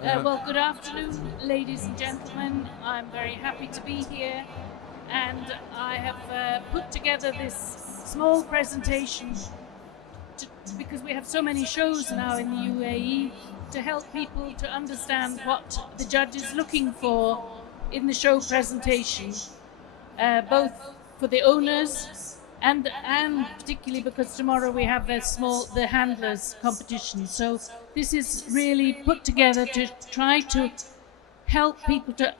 Well, good afternoon, ladies and gentlemen. I'm very happy to be here, and I have put together this small presentation because we have so many shows now in the UAE to help people to understand what the judge is looking for in the show presentation, both for the owners and particularly because tomorrow we have the handlers competition. So this is really put together to try to help people to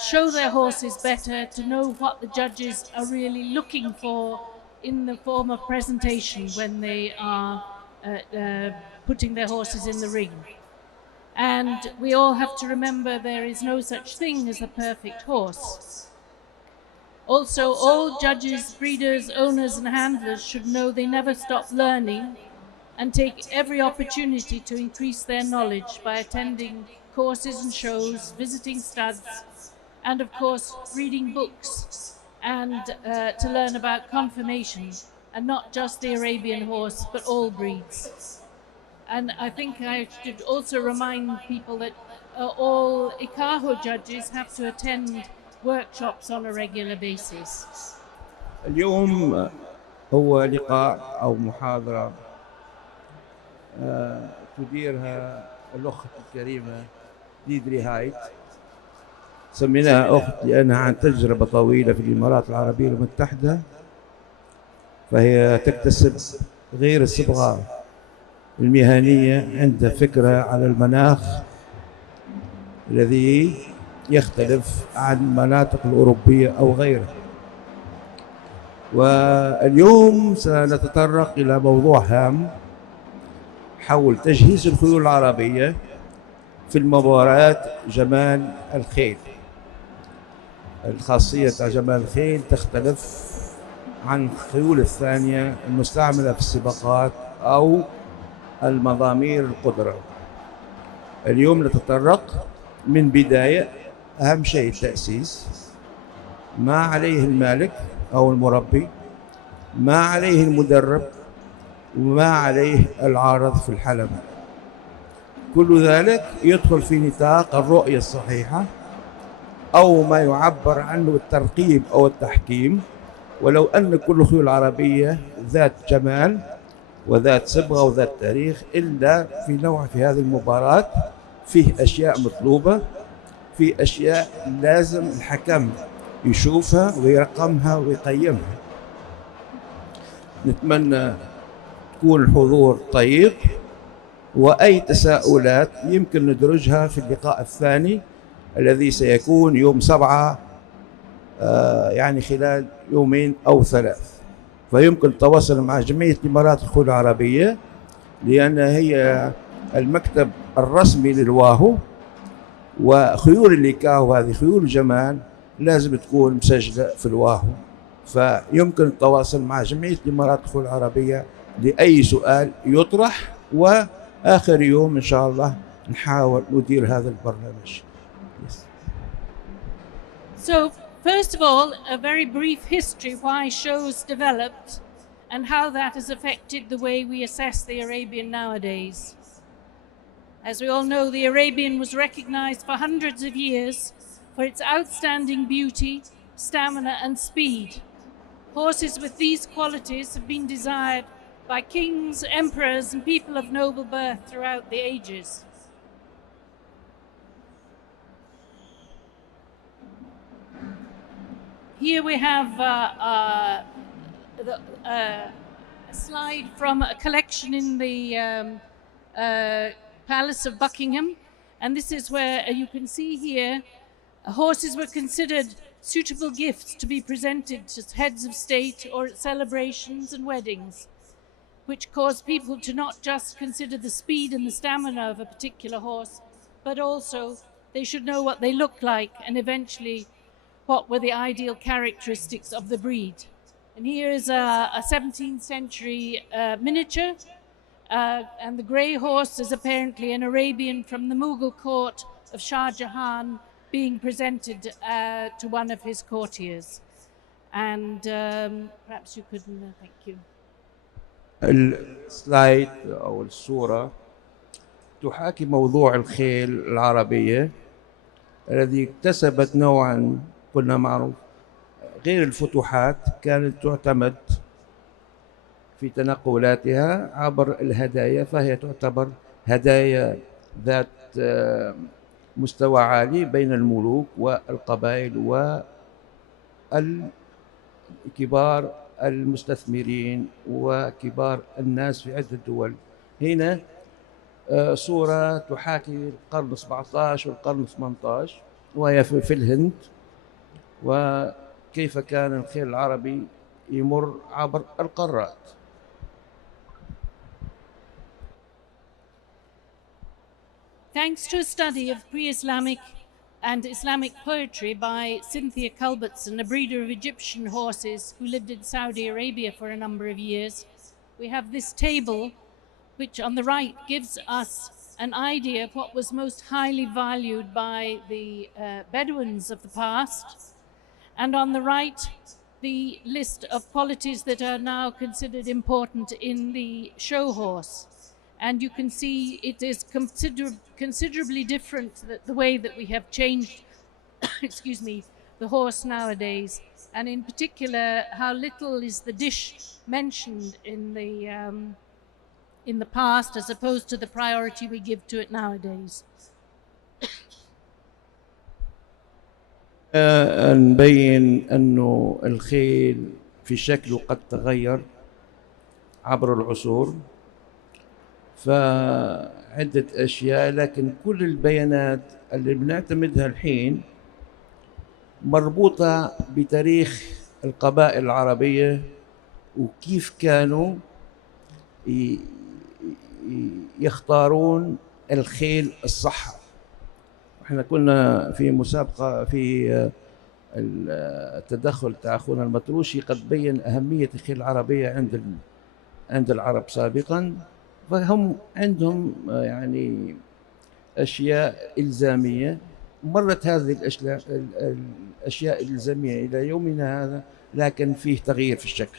show their horses better, to know what the judges are really looking for in the form of presentation when they are putting their horses in the ring. And we all have to remember there is no such thing as a perfect horse. Also, all judges, breeders, owners and handlers should know they never stop learning and take every opportunity to increase their knowledge by attending courses and shows, visiting studs, and of course reading books and to learn about conformation, and not just the Arabian horse but all breeds. And I think I should also remind people that all ECAHO judges have to attend workshops on a regular basis. اليوم هو لقاء أو محاضرة تديرها الأخت الكريمة ديردري هايد. سميناها أخت لأنها عن تجربة طويلة في الإمارات العربية المتحدة، فهي تكتسب غير الصبغة المهنية، عندها فكرة على المناخ الذي يختلف عن المناطق الأوروبية أو غيرها. واليوم سنتطرق إلى موضوع هام حول تجهيز الخيول العربية في المباريات جمال الخيل. الخاصية جمال الخيل تختلف عن الخيول الثانية المستعملة في السباقات أو المضامير القدرة. اليوم نتطرق من بداية أهم شيء التأسيس، ما عليه المالك أو المربي، ما عليه المدرب، وما عليه العارض في الحلبة. كل ذلك يدخل في نطاق الرؤية الصحيحة أو ما يعبر عنه بالترقيب أو التحكيم. ولو أن كل خيول العربية ذات جمال وذات صبغة وذات تاريخ، إلا في نوع في هذه المباراة فيه أشياء مطلوبة، في أشياء لازم الحكم يشوفها ويرقمها ويقيمها. نتمنى تكون الحضور طيب، وأي تساؤلات يمكن ندرجها في اللقاء الثاني الذي سيكون يوم 7، يعني خلال يومين أو 3. فيمكن التواصل مع جمعية الإمارات الخيول العربية لأنها هي المكتب الرسمي للواهو، وخيول الإيكاهو هذه خيول جمال لازم تكون مسجلة في الواهو. فيمكن التواصل مع جمعية الإمارات الخيول العربية لأي سؤال يطرح، وآخر يوم إن شاء الله نحاول ندير هذا البرنامج. So, first of all, a very brief history why shows developed and how that has affected the way we assess the Arabian nowadays. As we all know, the Arabian was recognized for hundreds of years for its outstanding beauty, stamina and speed. Horses with these qualities have been desired by kings, emperors and people of noble birth throughout the ages. Here we have a slide from a collection in the Palace of Buckingham, and this is where you can see here horses were considered suitable gifts to be presented to heads of state or at celebrations and weddings, which caused people to not just consider the speed and the stamina of a particular horse, but also they should know what they look like and eventually what were the ideal characteristics of the breed. And here is a 17th century miniature, and the grey horse is apparently an Arabian from the Mughal court of Shah Jahan being presented to one of his courtiers. And perhaps you could, thank you. السلايد أو الصورة تحاكي موضوع الخيل العربية الذي اكتسبت نوعا كنا معروف غير الفتوحات، كانت تعتمد في تنقلاتها عبر الهدايا، فهي تعتبر هدايا ذات مستوى عالي بين الملوك والقبائل وكبار المستثمرين وكبار الناس في عدة دول. هنا صورة تحاكي القرن 17 والقرن 18 وهي في الهند، وكيف كان الخيل العربي يمر عبر القارات. Thanks to a study of pre-Islamic and Islamic poetry by Cynthia Culbertson, a breeder of Egyptian horses who lived in Saudi Arabia for a number of years, we have this table which on the right gives us an idea of what was most highly valued by the Bedouins of the past, and on the right the list of qualities that are now considered important in the show horse. And you can see it is considerably different, the way that we have changed excuse me, the horse nowadays, and in particular how little is the dish mentioned in the past as opposed to the priority we give to it nowadays. نبين أنه الخيل في شكله قد تغير عبر العصور، فعدة أشياء، لكن كل البيانات اللي بنعتمدها الحين مربوطة بتاريخ القبائل العربية وكيف كانوا يختارون الخيل الصح. احنا كنا في مسابقة في التدخل تاع أخونا المطروشي قد بين أهمية الخيل العربية عند العرب سابقا، فهم عندهم يعني أشياء إلزامية، مرت هذه الأشياء الإلزامية إلى يومنا هذا، لكن فيه تغيير في الشكل.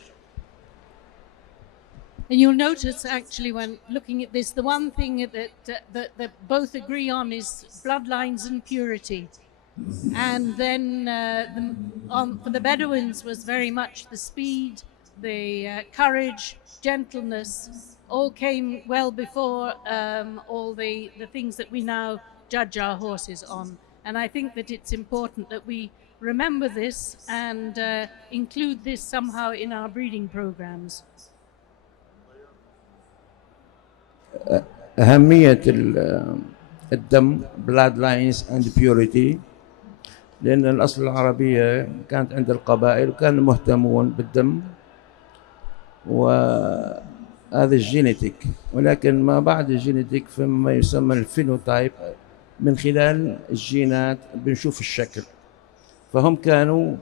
And you'll notice actually when looking at this, the one thing that both agree on is bloodlines and purity. And then for the Bedouins was very much the speed, the courage, gentleness, all came well before all the things that we now judge our horses on. And I think that it's important that we remember this and include this somehow in our breeding programs. أهمية الدم blood lines and purity، لأن الأصل العربية كانت عند القبائل وكانوا مهتمون بالدم وهذا الجينيتيك، ولكن ما بعد الجينيتيك فيما يسمى الفينوتايب، من خلال الجينات بنشوف الشكل. فهم كانوا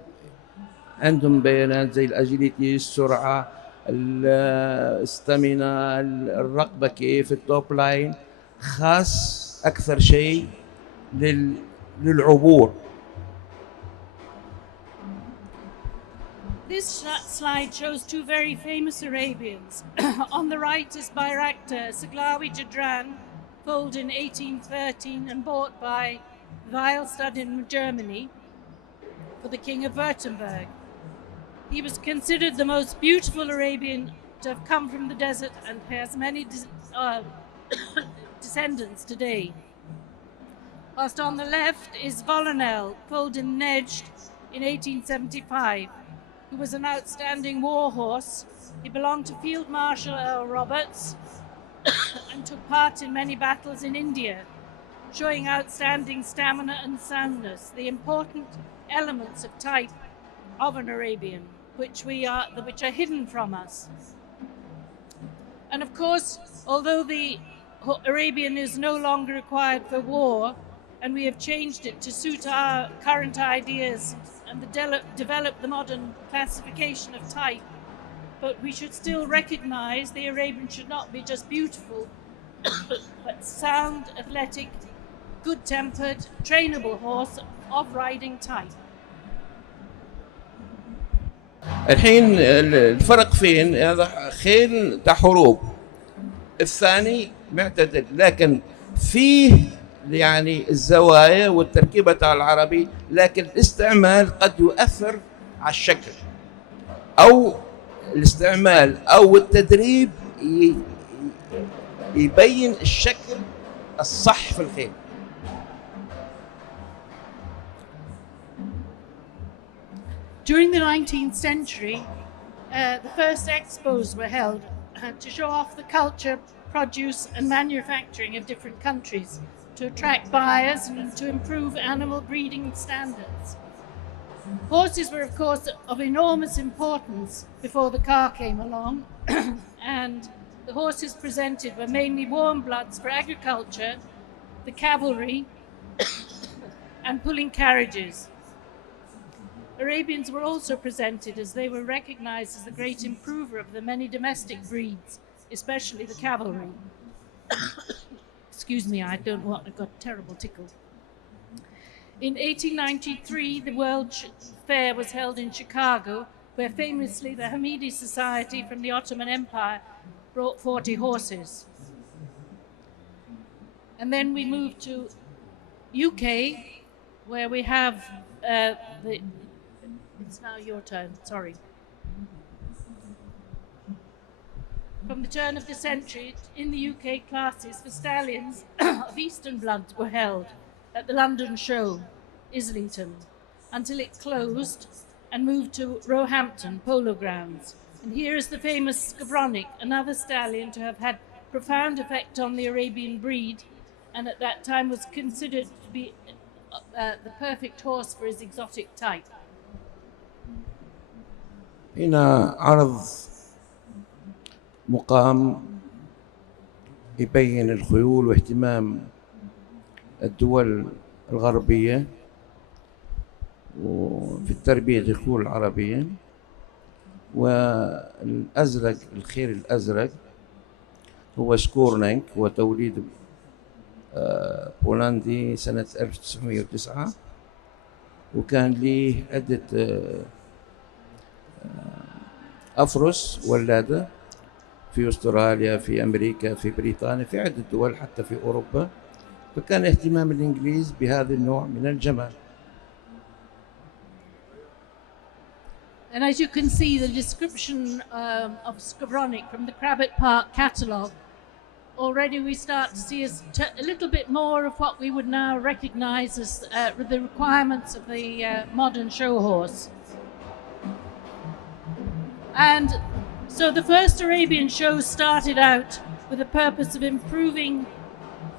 عندهم بيانات زي الأجيليتي، السرعة، الستامينا، الرقبة كيف، التوب لاين، خاص أكثر شيء للعبور. This slide shows two very famous Arabians. On the right is Bayraktar Saglawi Jadran, foaled in 1813 and bought by Weilstadt in Germany for the King of Württemberg. He was considered the most beautiful Arabian to have come from the desert and has many descendants today. Whilst on the left is Volonel, foaled in Nejd in 1875, who was an outstanding war horse. He belonged to Field Marshal Earl Roberts and took part in many battles in India, showing outstanding stamina and soundness, the important elements of type of an Arabian, which are hidden from us. And of course, although the Arabian is no longer required for war, and we have changed it to suit our current ideas and develop the modern classification of type, but we should still recognize the Arabian should not be just beautiful, but sound, athletic, good-tempered, trainable horse of riding type. الحين الفرق فين؟ هذا خيل تاع حروب، الثاني معتدل، لكن فيه يعني الزوايا والتركيبة تاع العربي، لكن الاستعمال قد يؤثر على الشكل، أو الاستعمال أو التدريب يبين الشكل الصح في الخيل. During the 19th century, the first expos were held to show off the culture, produce and manufacturing of different countries, to attract buyers and to improve animal breeding standards. Horses were of course of enormous importance before the car came along and the horses presented were mainly warm bloods for agriculture, the cavalry and pulling carriages. Arabians were also presented as they were recognized as the great improver of the many domestic breeds, especially the cavalry. Excuse me, I don't know what, I got a terrible tickle. In 1893, the World Fair was held in Chicago, where famously the Hamidi Society from the Ottoman Empire brought 40 horses. And then we moved to UK, where we have it's now your turn, sorry. From the turn of the century, in the UK, classes for stallions of Eastern blood were held at the London Show, Islington, until it closed and moved to Roehampton Polo Grounds. And here is the famous Scabronic, another stallion to have had profound effect on the Arabian breed, and at that time was considered to be the perfect horse for his exotic type. هنا عرض مقام يبين الخيول واهتمام الدول الغربية وفي التربية الخيول العربية. والأزرق، الخيل الأزرق هو سكورنينك، هو توليد بولندي سنة 1909، وكان ليه عدة أفرس ولادة في أستراليا، في أمريكا، في بريطانيا، في عدة دول حتى في أوروبا. فكان اهتمام الإنجليز بهذا النوع من الجمال. And as you can see, the description of Scabronic from the Crabbett Park catalogue, already we start to see a little bit more of what we would now recognise as the requirements of the modern show horse. And so the first Arabian shows started out with the purpose of improving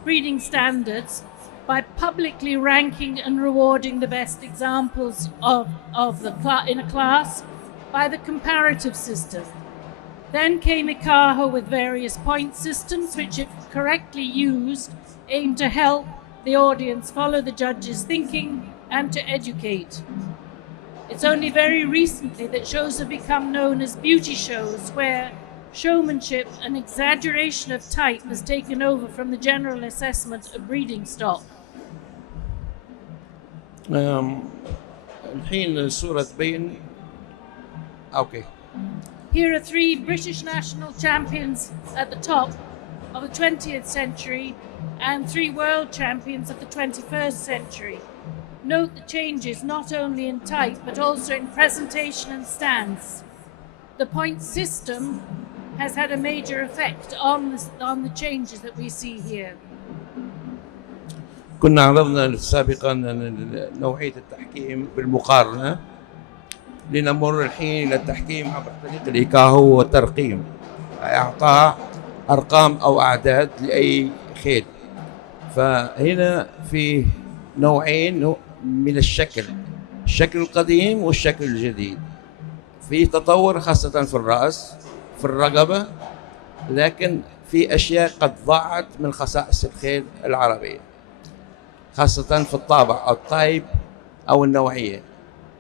breeding standards by publicly ranking and rewarding the best examples in a class by the comparative system. Then came ECAHO with various point systems which, if correctly used, aim to help the audience follow the judge's thinking and to educate. It's only very recently that shows have become known as beauty shows, where showmanship and exaggeration of type has taken over from the general assessment of breeding stock. الحين الصورة تبين. Okay. Here are 3 British national champions at the top of the 20th century and 3 world champions of the 21st century. Note the changes not only in type but also in presentation and stance. The point system has had a major effect on the changes that we see here. كنا عرضنا سابقا نوعية التحكيم بالمقارنة، لنمر الحين إلى التحكيم عبر طريق الإيكاهو والترقيم، إعطاء أرقام أو أعداد لأي خيل. فهنا في نوعين من الشكل القديم والشكل الجديد. في تطور خاصة في الرأس، في الرقبة، لكن في أشياء قد ضاعت من خصائص الخيل العربية، خاصة في الطابع أو التايب أو النوعية.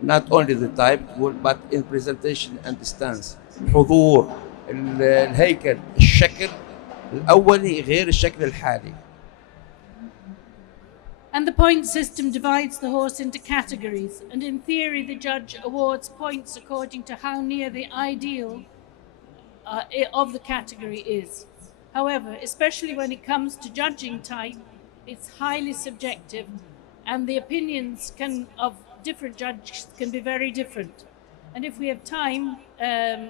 Not only the type but in presentation and stance. الحضور، الهيكل، الشكل الأولي غير الشكل الحالي. And the point system divides the horse into categories, and in theory the judge awards points according to how near the ideal of the category is. However, especially when it comes to judging type, It's highly subjective, and the opinions of different judges can be very different. And if we have time,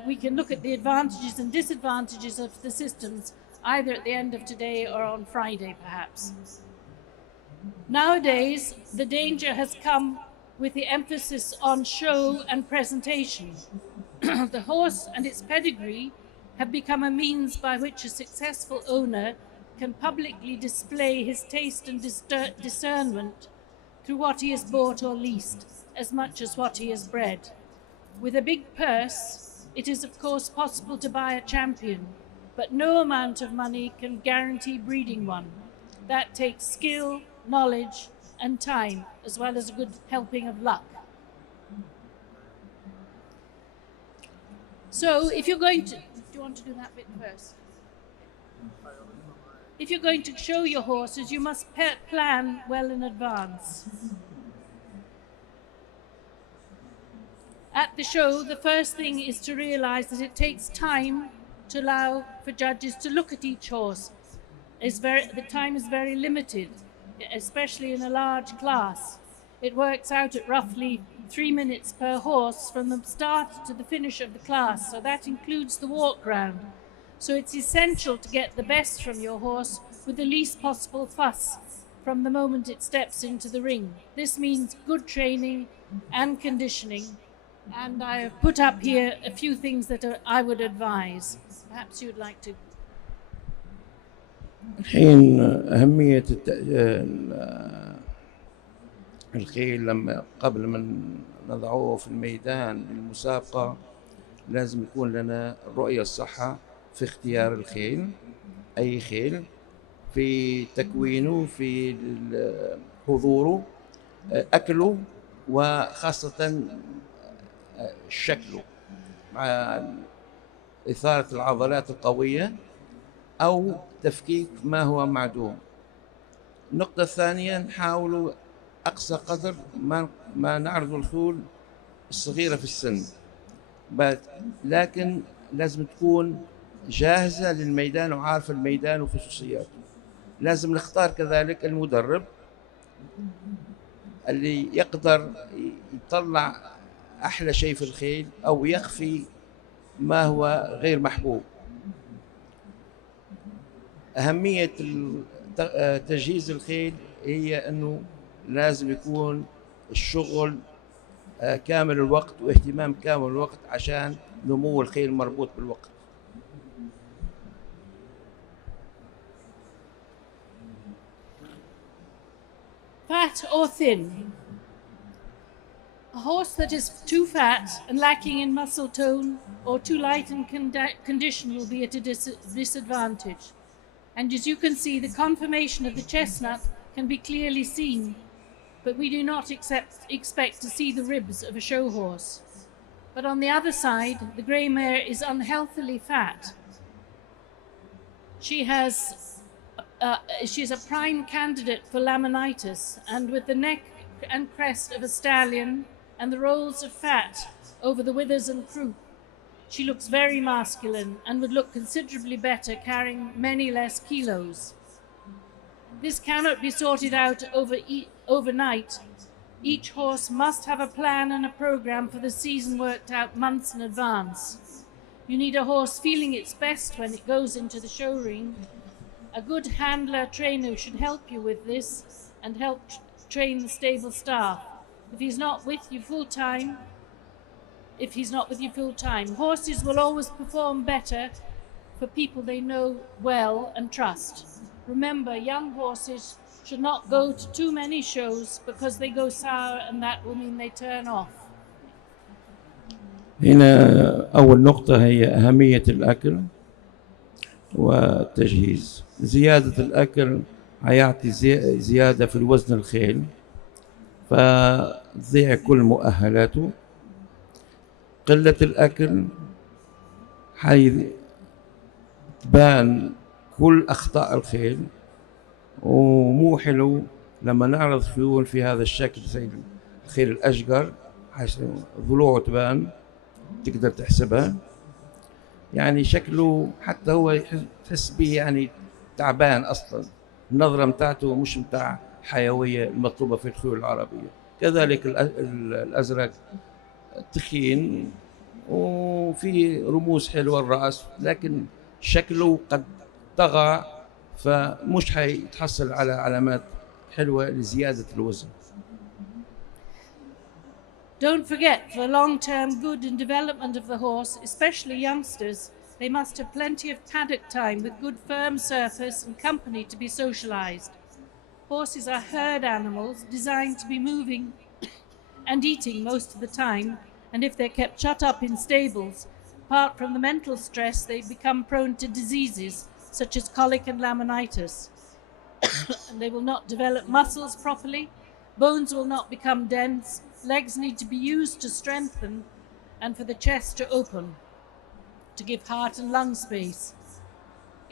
we can look at the advantages and disadvantages of the systems either at the end of today or on Friday, perhaps. Nowadays, the danger has come with the emphasis on show and presentation. The horse and its pedigree have become a means by which a successful owner can publicly display his taste and discernment through what he has bought or leased, as much as what he has bred. With a big purse, it is of course possible to buy a champion, but no amount of money can guarantee breeding one. That takes skill, knowledge, and time, as well as a good helping of luck. So if you're going to, do you want to do that bit first? If you're going to show your horses, you must plan well in advance. At the show, the first thing is to realize that it takes time to allow for judges to look at each horse. The time is very limited, especially in a large class. It works out at roughly 3 minutes per horse from the start to the finish of the class, so that includes the walk round. So it's essential to get the best from your horse with the least possible fuss from the moment it steps into the ring. This means good training and conditioning, and I have put up here a few things that I would advise. Perhaps you'd like to. الحين أهمية الخيل لما قبل ما نضعوه في الميدان للمسابقة لازم يكون لنا الرؤية الصحة في اختيار الخيل، أي خيل، في تكوينه، في حضوره، أكله، وخاصة شكله مع إثارة العضلات القوية أو تفكيك ما هو معدوم. النقطة الثانية نحاول أقصى قدر ما نعرض الخيول الصغيرة في السن، لكن لازم تكون جاهزة للميدان وعارفة الميدان وخصوصياته. لازم نختار كذلك المدرب اللي يقدر يطلع أحلى شيء في الخيل أو يخفي ما هو غير محبوب. أهمية تجهيز الخيل هي أنه لازم يكون الشغل كامل الوقت واهتمام كامل الوقت عشان نمو الخيل مربوط بالوقت. Fat or thin? A horse that is too fat and lacking in muscle tone or too light in condition will be at a disadvantage. And as you can see, the conformation of the chestnut can be clearly seen, but we do not expect to see the ribs of a show horse. But on the other side, the grey mare is unhealthily fat. She's a prime candidate for laminitis, and with the neck and crest of a stallion and the rolls of fat over the withers and croup, she looks very masculine and would look considerably better carrying many less kilos. This cannot be sorted out overnight. Each horse must have a plan and a program for the season worked out months in advance. You need a horse feeling its best when it goes into the show ring. A good handler trainer should help you with this and help train the stable staff. If he's not with you full time, horses will always perform better for people they know well and trust. Remember, young horses should not go to too many shows because they go sour and that will mean they turn off. هنا أول نقطة هي أهمية الأكل والتجهيز. زيادة الأكل هيعطي زيادة في الوزن الخيل فتضيع كل مؤهلاته. قلة الأكل تبان كل أخطاء الخيل، ومو حلو لما نعرض خيول في هذا الشكل زي الخيل الأشقر ضلوعه تبان تقدر تحسبها، يعني شكله حتى هو تحس به يعني تعبان أصلا النظرة متاعته مش متاع حيوية المطلوبة في الخيول العربية. كذلك الأزرق تخين وفي رموز حلوة الرأس، لكن شكله قد طغى، فمش حيتحصل على علامات حلوة لزيادة الوزن. Don't forget, for long-term good and development of the horse, especially youngsters, they must have plenty of paddock time with good firm surface and company to be socialized. Horses are herd animals designed to be moving and eating most of the time, and if they're kept shut up in stables, apart from the mental stress, they become prone to diseases such as colic and laminitis. And they will not develop muscles properly, bones will not become dense, legs need to be used to strengthen and for the chest to open, to give heart and lung space.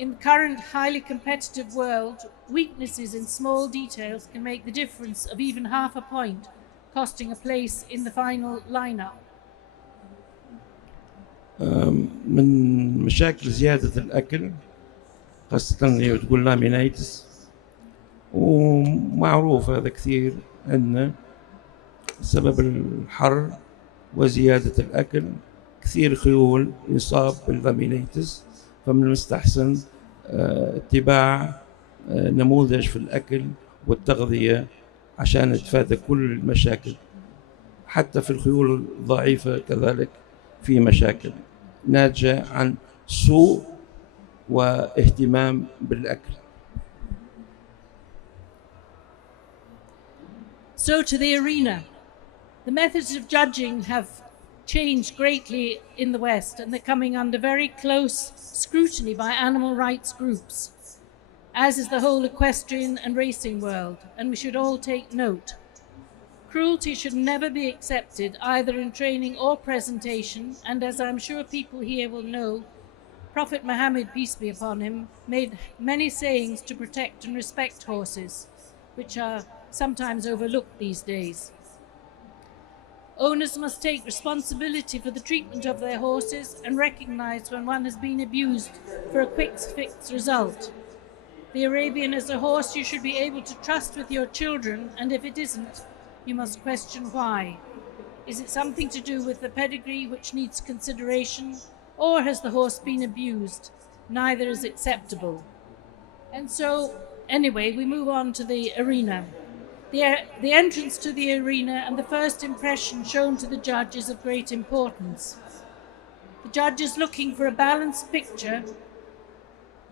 In the current highly competitive world, weaknesses in small details can make the difference of even half a point, costing a place in the final lineup. من مشاكل زيادة الأكل خاصة اللي تقول لامينيتس، ومعروف هذا كثير أن سبب الحر وزيادة الأكل كثير خيول يصاب باللامينيتس، فمن المستحسن اتباع نموذج في الأكل والتغذية عشان نتفادى كل المشاكل. حتى في الخيول الضعيفة كذلك في مشاكل ناتجة عن سوء واهتمام بالأكل. So to the arena. The methods of judging have changed greatly in the West, and they're coming under very close scrutiny by animal rights groups, as is the whole equestrian and racing world, and we should all take note. Cruelty should never be accepted, either in training or presentation, and as I'm sure people here will know, Prophet Muhammad, peace be upon him, made many sayings to protect and respect horses, which are sometimes overlooked these days. Owners must take responsibility for the treatment of their horses and recognize when one has been abused for a quick fix result. The Arabian is a horse you should be able to trust with your children, and if it isn't, you must question why. Is it something to do with the pedigree which needs consideration, or has the horse been abused? Neither is acceptable. And so, anyway, we move on to the arena. The entrance to the arena and the first impression shown to the judge is of great importance. The judge is looking for a balanced picture,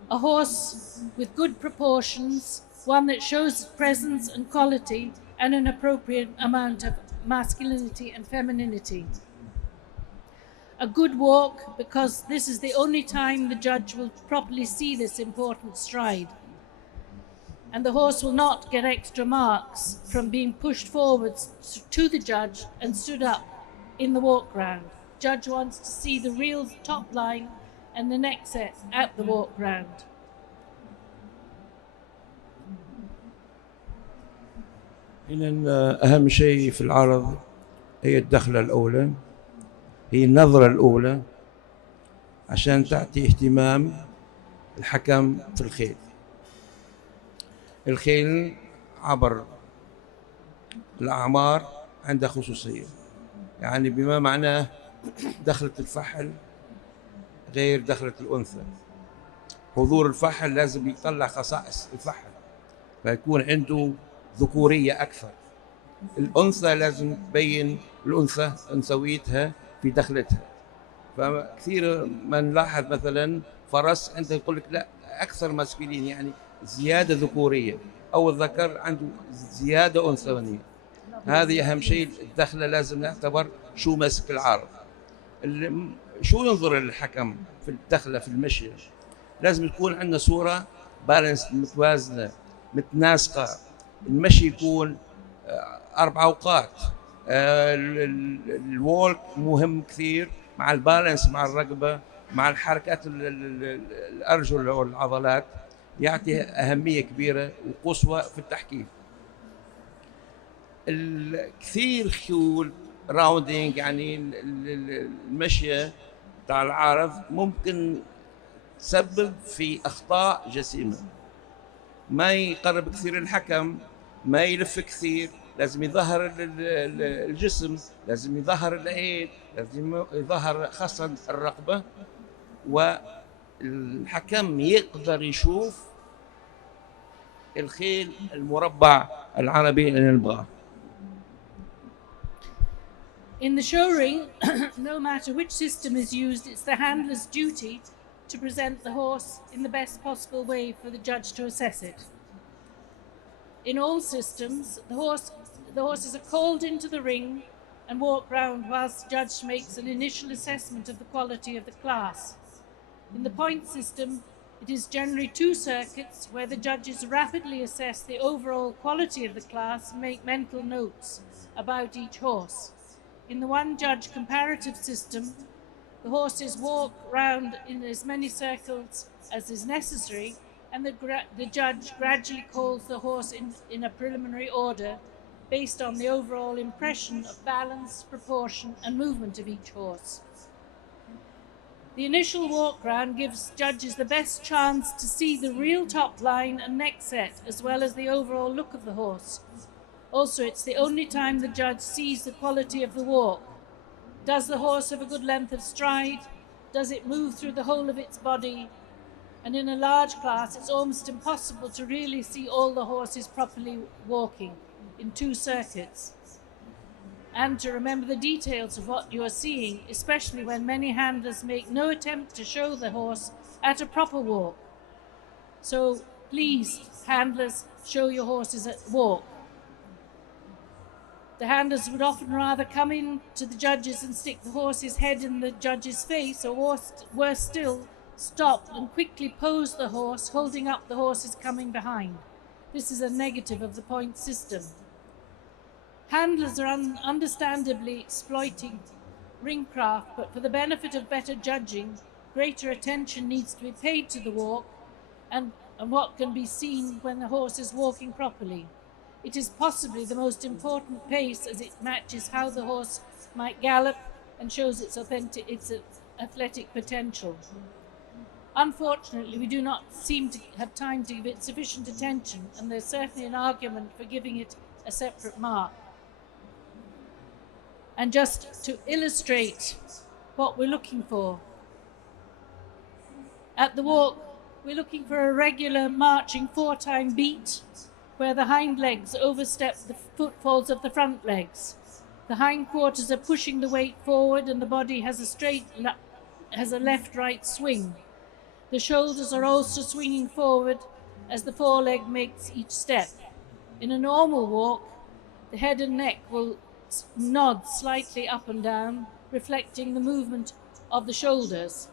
a horse with good proportions, one that shows presence and quality, and an appropriate amount of masculinity and femininity. A good walk, because this is the only time the judge will properly see this important stride. And the horse will not get extra marks from being pushed forwards to the judge and stood up in the walk round. Judge wants to see the real top line and the neck set at the walk round. هنا أهم شيء في العرض هي الدخلة الأولى، هي النظرة الأولى عشان تعطي اهتمام الحكم في الخيل. الخيل عبر الأعمار عندها خصوصية، يعني بما معناه دخلة الفحل غير دخلة الأنثى. حضور الفحل لازم يطلع خصائص الفحل فيكون عنده ذكورية أكثر. الأنثى لازم تبين الأنثى أنثويتها في دخلتها. فكثير ما نلاحظ مثلا فرس أنت يقول لك لا أكثر ماسكولين، يعني زيادة ذكورية، أو الذكر عنده زيادة أنثوية. هذه أهم شيء. الدخلة لازم نعتبر شو مسك العرض، شو ينظر الحكم في الدخلة في المشي. لازم تكون عندنا صورة بالانس متوازنة متناسقة. المشي يكون 4 أوقات. الوولك مهم كثير مع البالانس مع الرقبة مع الحركات الأرجل والعضلات، يعطي أهمية كبيرة وقصوى في التحكيم. الكثير خيول راوندينج، يعني المشية تاع العارض ممكن تسبب في أخطاء جسيمة. ما يقرب كثير الحكم، ما يلف كثير، لازم يظهر الجسم، لازم يظهر العين، لازم يظهر خاصة الرقبة، والحكم يقدر يشوف الخيل المربع العربي اللي نبغاه. In the show ring, no matter which system is used, it's the handler's duty to present the horse in the best possible way for the judge to assess it. In all systems, the horses are called into the ring and walk round whilst the judge makes an initial assessment of the quality of the class. In the point system, it is generally 2 circuits where the judges rapidly assess the overall quality of the class and make mental notes about each horse. In the one-judge comparative system, the horses walk round in as many circles as is necessary, and the judge gradually calls the horse in a preliminary order based on the overall impression of balance, proportion, and movement of each horse. The initial walk round gives judges the best chance to see the real top line and neck set, as well as the overall look of the horse. Also, it's the only time the judge sees the quality of the walk. Does the horse have a good length of stride? Does it move through the whole of its body? And in a large class, it's almost impossible to really see all the horses properly walking in 2 circuits. And to remember the details of what you are seeing, especially when many handlers make no attempt to show the horse at a proper walk. So please, handlers, show your horses at walk. The handlers would often rather come in to the judges and stick the horse's head in the judge's face, or worse still, stop and quickly pose the horse, holding up the horses coming behind. This is a negative of the point system. Handlers are understandably exploiting ringcraft, but for the benefit of better judging, greater attention needs to be paid to the walk and what can be seen when the horse is walking properly. It is possibly the most important pace, as it matches how the horse might gallop and shows its athletic potential. Unfortunately, we do not seem to have time to give it sufficient attention, and there's certainly an argument for giving it a separate mark. And just to illustrate what we're looking for, at the walk, we're looking for a regular marching 4-time beat, where the hind legs overstep the footfalls of the front legs. The hind quarters are pushing the weight forward, and the body has a left-right swing. The shoulders are also swinging forward as the foreleg makes each step. In a normal walk, the head and neck will nod slightly up and down, reflecting the movement of the shoulders.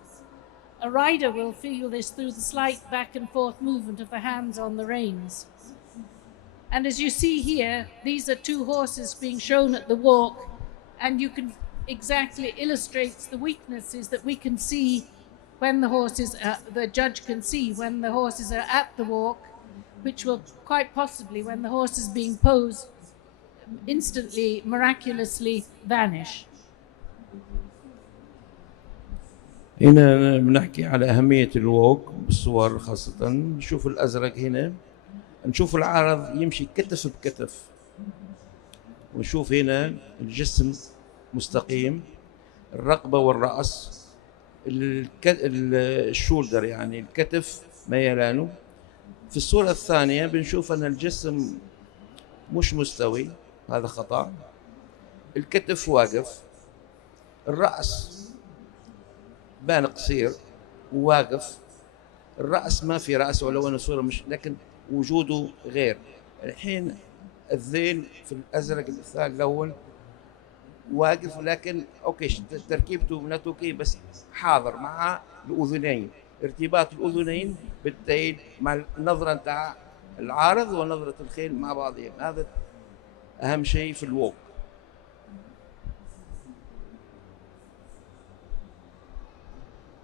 A rider will feel this through the slight back and forth movement of the hands on the reins. And as you see here, these are 2 horses being shown at the walk, and you can exactly illustrate the weaknesses that we can see when the judge can see when the horses are at the walk, which will quite possibly, when the horse is being posed, instantly, miraculously vanish. هنا بنحكي على أهمية الووك بالصور، خاصة نشوف الأزرق هنا، نشوف العرض يمشي كتف بكتف، ونشوف هنا الجسم مستقيم، الرقبة والرأس، الشولدر يعني الكتف ميلانه. في الصورة الثانية بنشوف أن الجسم مش مستوي، هذا خطأ، الكتف واقف، الرأس بان قصير وواقف، الرأس ما في رأس ولو أن الصورة مش، لكن وجوده غير. الحين الذيل في الأزرق الأول واقف، لكن أوكي تركيبته مناتوكي بس حاضر مع الأذنين، ارتباط الأذنين بالذيل مع النظرة نتاع العارض ونظرة الخيل مع بعضهم. هذا أهم شيء في الووك.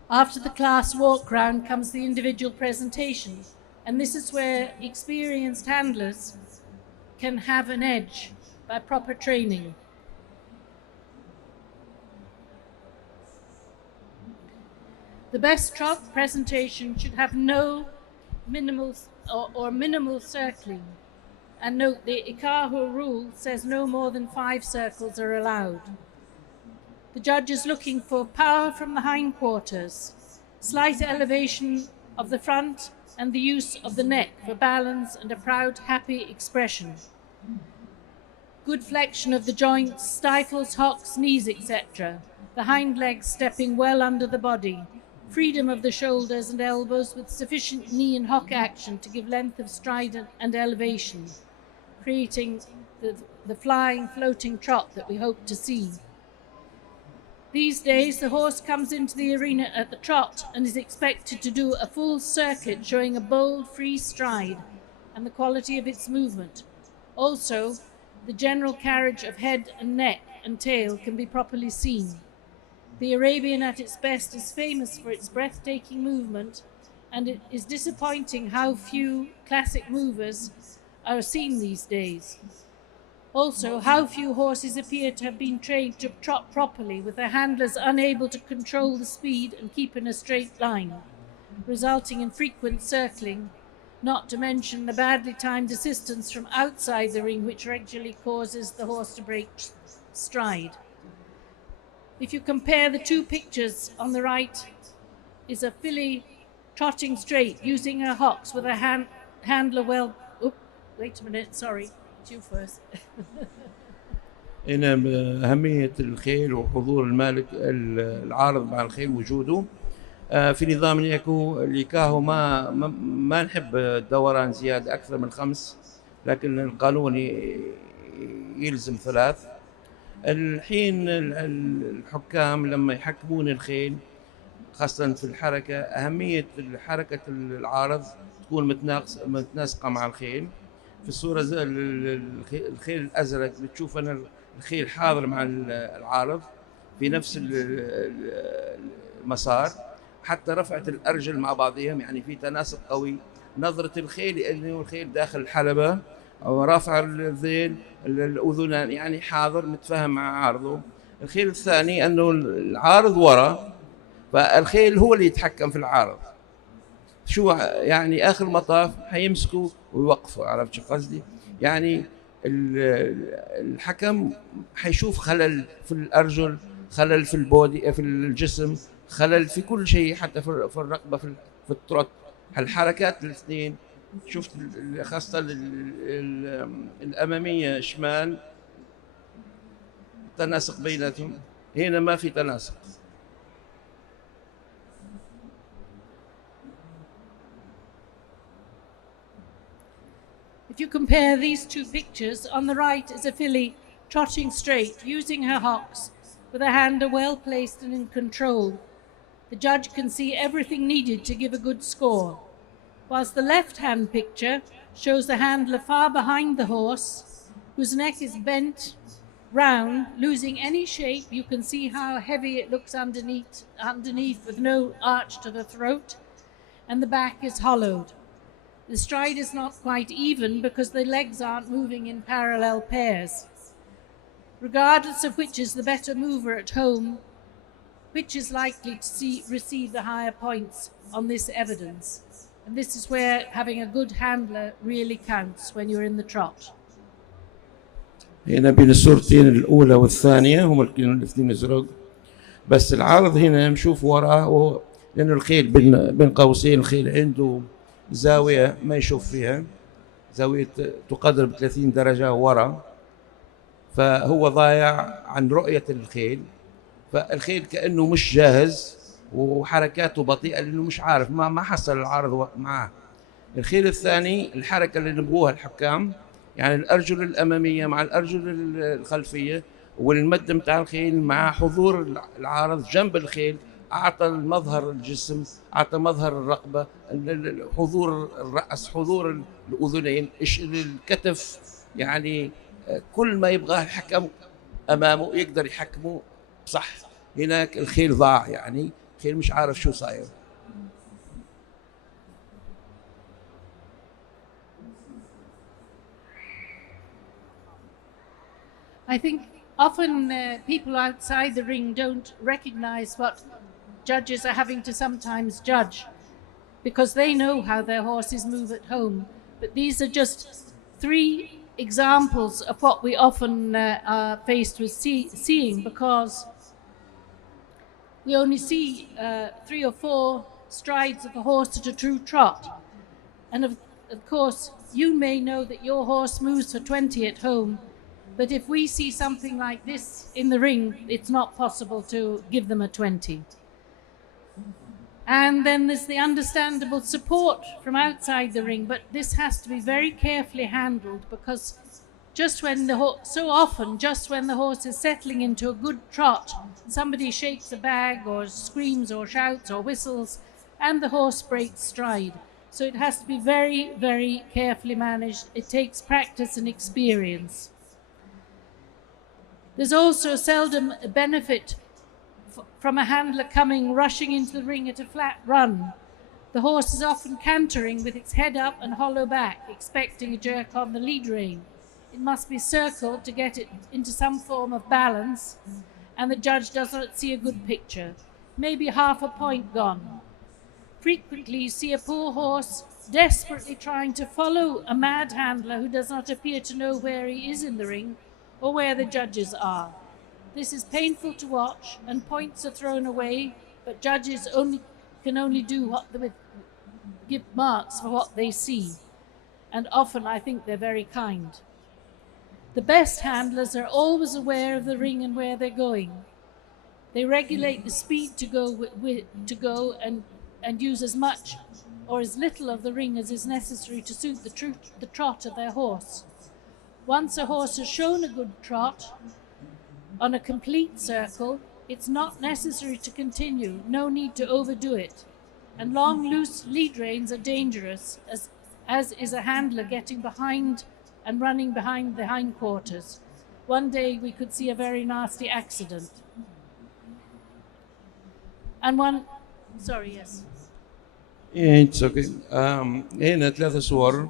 After the class walk round comes the individual presentation, and this is where experienced handlers can have an edge by proper training. The best trot presentation should have no minimal circling. And note, the ECAHO rule says no more than 5 circles are allowed. The judge is looking for power from the hindquarters, slight elevation of the front, and the use of the neck for balance and a proud, happy expression. Good flexion of the joints, stifles, hocks, knees, etc. The hind legs stepping well under the body. Freedom of the shoulders and elbows with sufficient knee and hock action to give length of stride and elevation, creating the flying, floating trot that we hope to see. These days, the horse comes into the arena at the trot and is expected to do a full circuit showing a bold, free stride and the quality of its movement. Also, the general carriage of head and neck and tail can be properly seen. The Arabian at its best is famous for its breathtaking movement, and it is disappointing how few classic movers are seen these days. Also, how few horses appear to have been trained to trot properly, with their handlers unable to control the speed and keep in a straight line, resulting in frequent circling, not to mention the badly timed assistance from outside the ring, which regularly causes the horse to break stride. If you compare the 2 pictures, on the right is a filly trotting straight, using her hocks with a handler well... wait a minute, sorry. You first. هنا أهمية الخيل وحضور المالك العارض مع الخيل وجوده في نظام الإيكاهو ما نحب دوران زيادة أكثر من 5، لكن القانون يلزم 3. الحين الحكام لما يحكمون الخيل خاصة في الحركة، أهمية حركة العارض تكون متناسقة مع الخيل. في الصورة الخيل الأزرق بتشوف أنا الخيل حاضر مع العارض في نفس المسار، حتى رفعت الأرجل مع بعضهم، يعني في تناسق قوي. نظرة الخيل لأنه الخيل داخل الحلبة أو رافع الذيل الأذنان، يعني حاضر متفاهم مع عارضه. الخيل الثاني أنه العارض وراء، فالخيل هو اللي يتحكم في العارض. شو يعني آخر المطاف حيمسكوا ويوقفوا، عرفت شو قصدي؟ يعني الحكم حيشوف خلل في الأرجل، خلل في البودي، في الجسم، خلل في كل شيء، حتى في الرقبة، في التروت، الحركات الاثنين. شفت خاصة الأمامية شمال تناسق بيناتهم، هنا ما في تناسق. If you compare these 2 pictures, on the right is a filly trotting straight, using her hocks, with her handler well placed and in control. The judge can see everything needed to give a good score, whilst the left-hand picture shows the handler far behind the horse, whose neck is bent round, losing any shape. You can see how heavy it looks underneath with no arch to the throat, and the back is hollowed. The stride is not quite even because the legs aren't moving in parallel pairs. Regardless of which is the better mover at home, which is likely to receive the higher points on this evidence. And this is where having a good handler really counts when you're in the trot. هنا بين الصورتين الأولى والثانية هم الاثنين أزرق، بس العارض هنا نشوف وراه، لأنه الخيل بين قوسين الخيل عنده زاوية ما يشوف فيها، زاوية تقدر ب30 درجة ورا، فهو ضايع عن رؤية الخيل. فالخيل كأنه مش جاهز وحركاته بطيئة لأنه مش عارف، ما حصل العارض معه. الخيل الثاني الحركة اللي نبغوها الحكام، يعني الأرجل الأمامية مع الأرجل الخلفية والمد متاع الخيل مع حضور العارض جنب الخيل، أعطى المظهر الجسم، أعطى مظهر الرقبة، حضور الرأس، حضور الأذنين، الكتف، يعني كل ما يبغاه الحكم أمامه يقدر يحكمه صح. هناك الخيل ضاع، يعني الخيل مش عارف شو صاير. I think often people outside the ring don't recognize what judges are having to sometimes judge. because they know how their horses move at home. But these are just 3 examples of what we often are faced with seeing, because we only see 3 or 4 strides of a horse at a true trot. And of course, you may know that your horse moves for 20 at home, but if we see something like this in the ring, it's not possible to give them a 20. And then there's the understandable support from outside the ring, but this has to be very carefully handled, because just when so often, just when the horse is settling into a good trot, somebody shakes a bag or screams or shouts or whistles, and the horse breaks stride. So it has to be very, very carefully managed. It takes practice and experience. There's also seldom a benefit from a handler coming rushing into the ring at a flat run. The horse is often cantering with its head up and hollow back, expecting a jerk on the lead rein. It must be circled to get it into some form of balance, and the judge does not see a good picture. Maybe half a point gone. Frequently you see a poor horse desperately trying to follow a mad handler who does not appear to know where he is in the ring or where the judges are. This is painful to watch, and points are thrown away, but judges can only give marks for what they see, and often I think they're very kind. The best handlers are always aware of the ring and where they're going. They regulate the speed to go and use as much or as little of the ring as is necessary to suit the trot of their horse. Once a horse has shown a good trot on a complete circle, it's not necessary to continue, no need to overdo it. And long, loose lead reins are dangerous, as is a handler getting behind and running behind the hindquarters. One day we could see a very nasty accident. And sorry, yes. It's okay. هنا 3 صور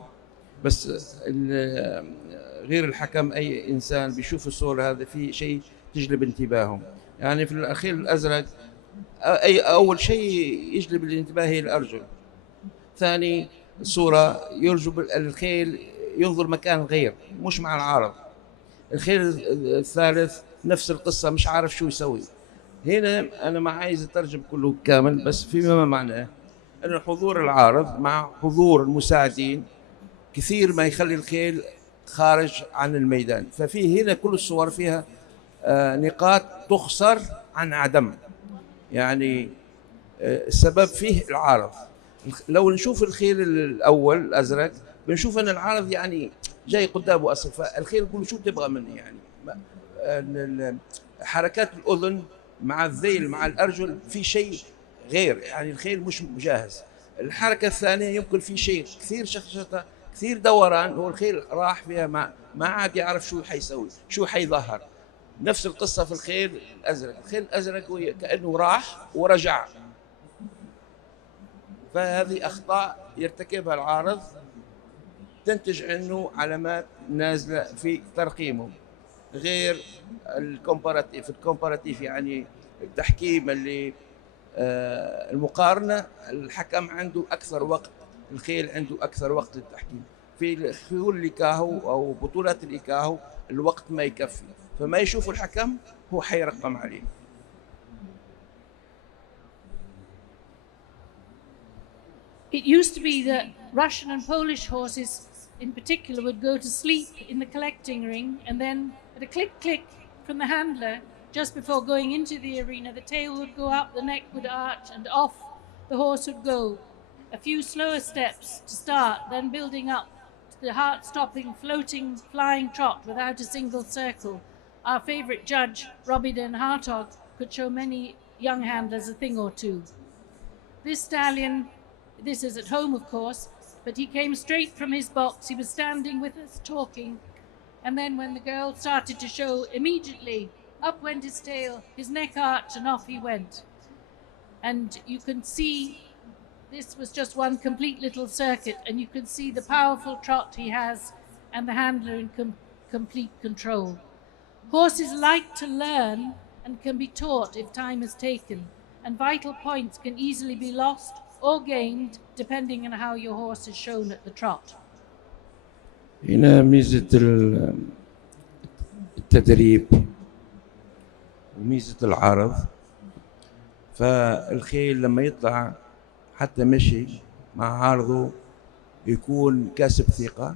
بس غير الحكم أي إنسان بيشوف الصور هذا في شيء تجلب انتباههم. يعني في الخيل الأزرق أول شيء يجلب الانتباه هي الأرجل. ثاني صورة يرجب الخيل ينظر مكان غير مش مع العارض. الخيل الثالث نفس القصة مش عارف شو يسوي. هنا أنا ما عايز أترجم كله كامل بس فيما معناه أن حضور العارض مع حضور المساعدين كثير ما يخلي الخيل خارج عن الميدان. ففي هنا كل الصور فيها نقاط تخسر عن عدم، يعني السبب فيه العارض. لو نشوف الخيل الأول الأزرق بنشوف أن العارض يعني جاي قدامه أصلا، فالخيل يقول شو تبغى مني، يعني حركات الأذن مع الذيل مع الأرجل في شيء غير، يعني الخيل مش جاهز. الحركة الثانية يمكن في شيء كثير شخشطة كثير دوران، هو الخيل راح فيها ما عاد يعرف شو حيسوي شو حيظهر. نفس القصة في الخيل الأزرق، الخيل الأزرق كأنه راح ورجع. فهذه أخطاء يرتكبها العارض تنتج عنه علامات نازلة في ترقيمه، غير الكومباراتيف يعني التحكيم اللي المقارنة. الحكم عنده أكثر وقت، الخيل عنده أكثر وقت للتحكيم. في خيول الإيكاهو أو بطولات الإيكاهو الوقت ما يكفي، فما يشوف الحكم هو حيرقم عليه. It used to be that Russian and Polish horses in particular would go to sleep in the collecting ring, and then at a click from the handler just before going into the arena, the tail would go up, the neck would arch, and off the horse would go. A few slower steps to start, then building up to the heart-stopping, floating, flying trot without a single circle. Our favourite judge, Robbie Den Hartog, could show many young handlers a thing or two. This stallion, this is at home of course, but he came straight from his box. He was standing with us talking, and then when the girl started to show, immediately up went his tail, his neck arched, and off he went. And you can see this was just one complete little circuit, and you can see the powerful trot he has and the handler in complete control. Horses like to learn and can be taught if time is taken, and vital points can easily be lost or gained depending on how your horse is shown at the trot. هنا ميزة التدريب وميزة العرض. فالخيل لما يطلع حتى مشي مع عارضه يكون كاسب ثقة.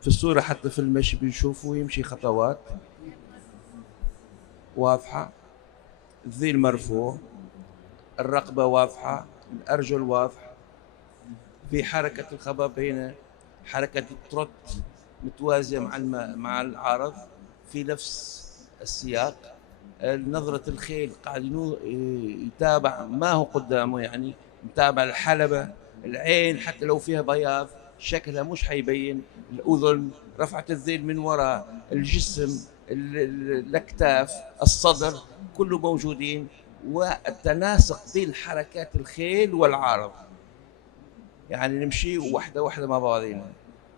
في الصورة حتى في المشي بنشوفه يمشي خطوات واضحة، الذيل مرفوع، الرقبة واضحة، الأرجل واضحة، في حركة الخباب هنا، حركة التروت متوازية مع العارض في نفس السياق. نظرة الخيل قاعد يتابع ما هو قدامه، يعني متابع الحلبة، العين حتى لو فيها بياض شكلها مش حيبين، الأذن، رفعة الذيل من وراء، الجسم، الأكتاف، الصدر، كله موجودين، والتناسق بين حركات الخيل والعارض. يعني نمشي واحدة واحدة مع بعضينا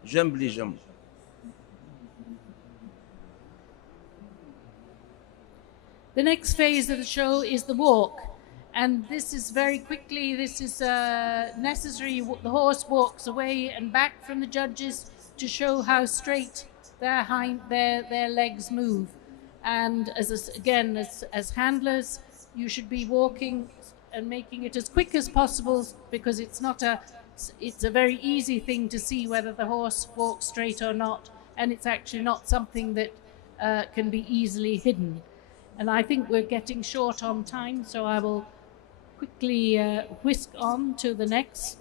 جنب لجنب. The next phase of the show is the walk, and this is very quickly, this is necessary. The horse walks away and back from the judges to show how straight their legs move. And as handlers, you should be walking and making it as quick as possible, because it's a very easy thing to see whether the horse walks straight or not, and it's actually not something that can be easily hidden. And I think we're getting short on time, so I will quickly whisk on to the next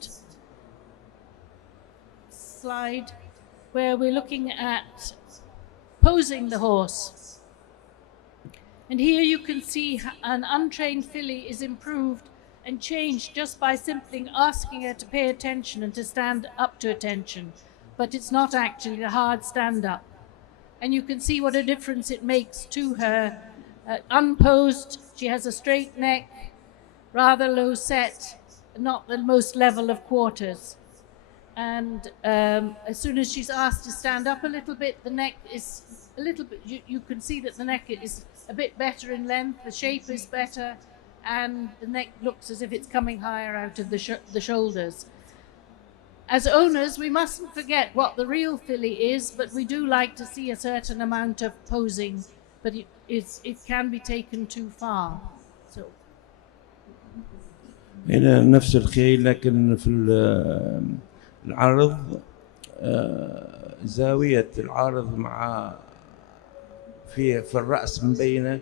slide, where we're looking at posing the horse. And here you can see an untrained filly is improved and changed just by simply asking her to pay attention and to stand up to attention. But it's not actually a hard stand-up. And you can see what a difference it makes to her. Unposed, she has a straight neck, rather low set, not the most level of quarters. And as soon as she's asked to stand up a little bit, the neck is a little bit, you can see that the neck is a bit better in length, the shape is better, and the neck looks as if it's coming higher out of the shoulders. As owners, we mustn't forget what the real filly is, but we do like to see a certain amount of posing, but it can be taken too far. So. هنا نفس الخيل، لكن في العرض زاوية العارض مع في الرأس مبينة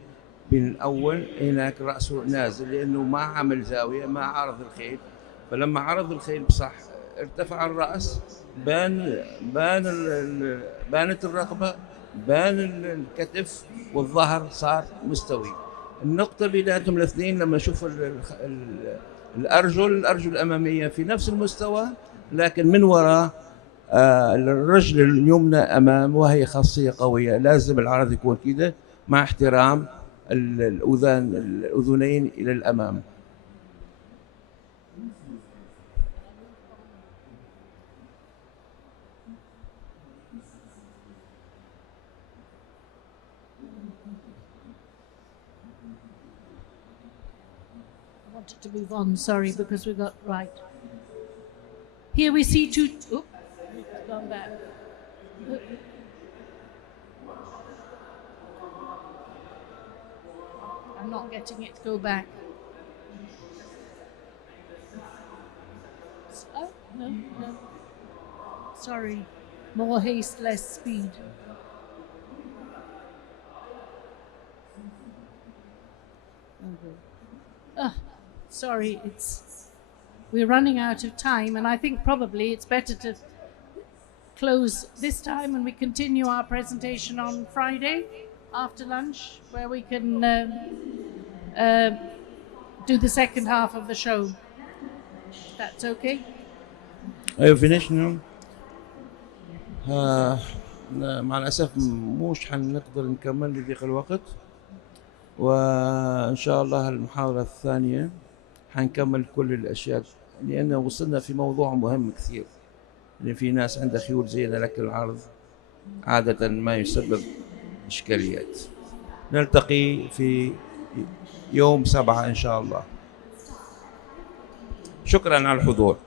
بين الأول، هناك رأسه نازل لأنه ما عمل زاوية، ما عرض الخيل. فلما عرض الخيل بصح ارتفع الرأس، بانت الرقبة، بان الكتف، والظهر صار مستوي. النقطة بيناتهم الاثنين لما نشوف الأرجل الأمامية في نفس المستوى، لكن من وراء الرجل اليمنى أمام، وهي خاصية قوية. لازم العرض يكون كده مع احترام الأذنين إلى الأمام. To move on, sorry, because we got right. Here we see two. Oops, it's gone back. I'm not getting it to go back. Oh, no. Sorry. More haste, less speed. Okay. Sorry, we're running out of time, and I think probably it's better to close this time and we continue our presentation on Friday after lunch, where we can do the second half of the show. That's okay? Are you finished now? مع الأسف مش حنقدر نكمل لضيق الوقت، وإن شاء الله المحاضرة الثانية حنكمل كل الأشياء، لأن وصلنا في موضوع مهم كثير، لأن في ناس عندها خيول زينة لكن العرض عادة ما يسبب إشكاليات. نلتقي في يوم 7 إن شاء الله. شكرا على الحضور.